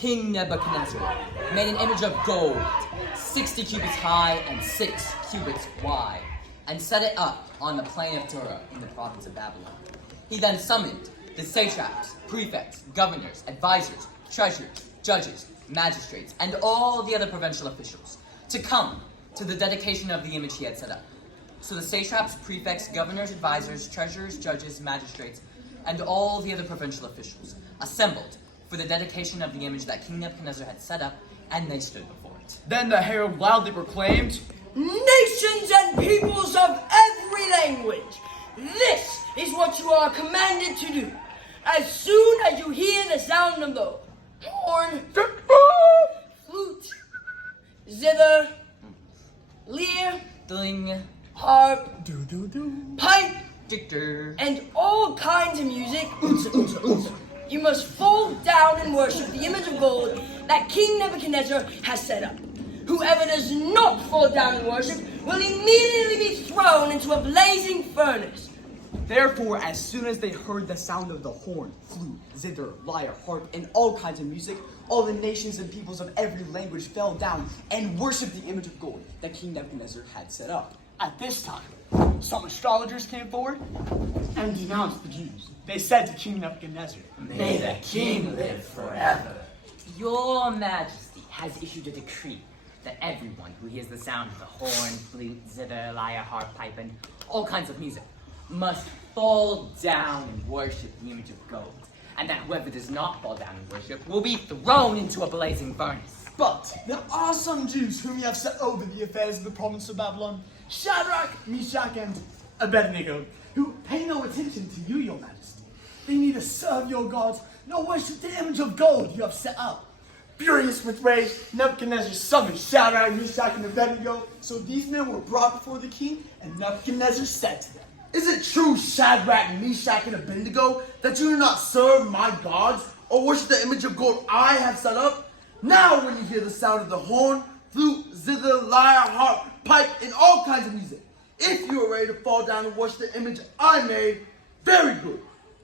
King Nebuchadnezzar made an image of gold, 60 cubits high and 6 cubits wide, and set it up on the plain of Dura in the province of Babylon. He then summoned the satraps, prefects, governors, advisors, treasurers, judges, magistrates, and all the other provincial officials to come to the dedication of the image he had set up. So the satraps, prefects, governors, advisors, treasurers, judges, magistrates, and all the other provincial officials assembled for the dedication of the image that King Nebuchadnezzar had set up, and they stood before it. Then the herald loudly proclaimed, "Nations and peoples of every language, this is what you are commanded to do. As soon as you hear the sound of the horn, flute, zither, lyre, Ding, harp, pipe, dictor, and all kinds of music, you must fall down and worship the image of gold that King Nebuchadnezzar has set up. Whoever does not fall down and worship will immediately be thrown into a blazing furnace." Therefore, as soon as they heard the sound of the horn, flute, zither, lyre, harp, and all kinds of music, all the nations and peoples of every language fell down and worshipped the image of gold that King Nebuchadnezzar had set up. At this time, some astrologers came forward and denounced the Jews. They said to King Nebuchadnezzar, "May the king live forever." Your Majesty has issued a decree that everyone who hears the sound of the horn, flute, zither, lyre, harp, pipe, and all kinds of music must fall down and worship the image of gold, and that whoever does not fall down and worship will be thrown into a blazing furnace. But there are some Jews whom you have set over the affairs of the province of Babylon, Shadrach, Meshach, and Abednego, who pay no attention to you, your majesty. They neither serve your gods, nor worship the image of gold you have set up. Furious with rage, Nebuchadnezzar summoned Shadrach, Meshach, and Abednego. So these men were brought before the king, and Nebuchadnezzar said to them, "Is it true, Shadrach, Meshach, and Abednego, that you do not serve my gods, or worship the image of gold I have set up? Now when you hear the sound of the horn, flute, zither, lyre, harp, pipe, and all kinds of music, if you are ready to fall down and worship the image I made, very good.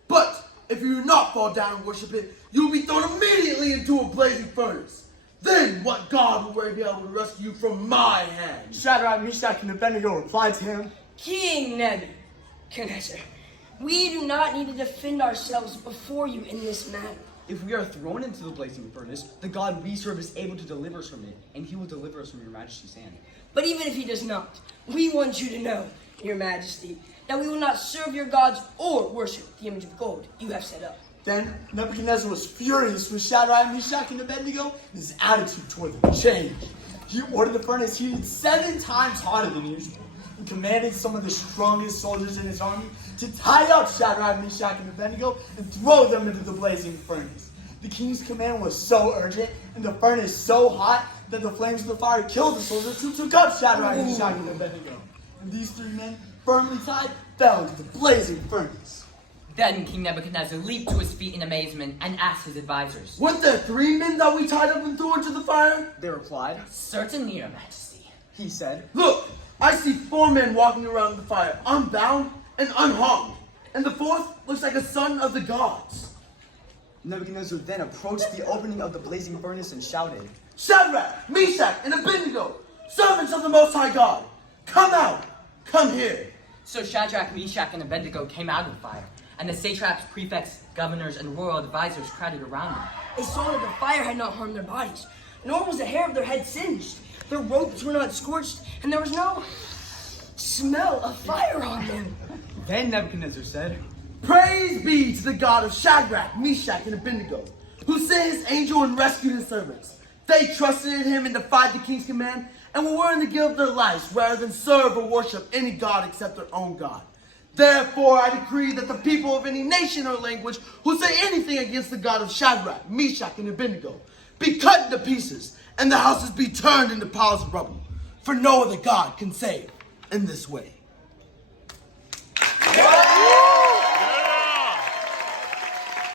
But if you do not fall down and worship it, you will be thrown immediately into a blazing furnace. Then what God will be able to rescue you from my hand?" Shadrach, Meshach, and Abednego replied to him, "King Nebuchadnezzar, we do not need to defend ourselves before you in this matter. "If we are thrown into the blazing furnace, the God we serve is able to deliver us from it, and he will deliver us from your majesty's hand." But even if he does not, we want you to know, your majesty, that we will not serve your gods or worship the image of gold you have set up." Then Nebuchadnezzar was furious with Shadrach, Meshach, and Abednego, and his attitude toward them changed. He ordered the furnace heated 7 times hotter than usual, and commanded some of the strongest soldiers in his army to tie up Shadrach, Meshach, and Abednego and throw them into the blazing furnace. The king's command was so urgent and the furnace so hot that the flames of the fire killed the soldiers who took up Shadrach, Meshach, and Abednego. And these 3 men, firmly tied, fell into the blazing furnace. Then King Nebuchadnezzar leaped to his feet in amazement and asked his advisors, "Weren't there 3 men that we tied up and threw into the fire?" They replied, "Certainly, your Majesty." he said, "Look, I see 4 men walking around the fire, unbound and unharmed. And the 4th looks like a son of the gods." Nebuchadnezzar then approached the opening of the blazing furnace and shouted, "Shadrach, Meshach, and Abednego, servants of the Most High God, come out, come here." So Shadrach, Meshach, and Abednego came out of the fire, and the satraps, prefects, governors, and royal advisors crowded around them. They saw that the fire had not harmed their bodies, nor was the hair of their head singed. Their robes were not scorched, and there was no smell of fire on them. Then Nebuchadnezzar said, "Praise be to the God of Shadrach, Meshach, and Abednego, who sent his angel and rescued his servants. They trusted in him and defied the king's command, and were willing to give up their lives rather than serve or worship any god except their own God. Therefore I decree that the people of any nation or language who say anything against the God of Shadrach, Meshach, and Abednego be cut into pieces, and the houses be turned into piles of rubble. For no other God can save in this way."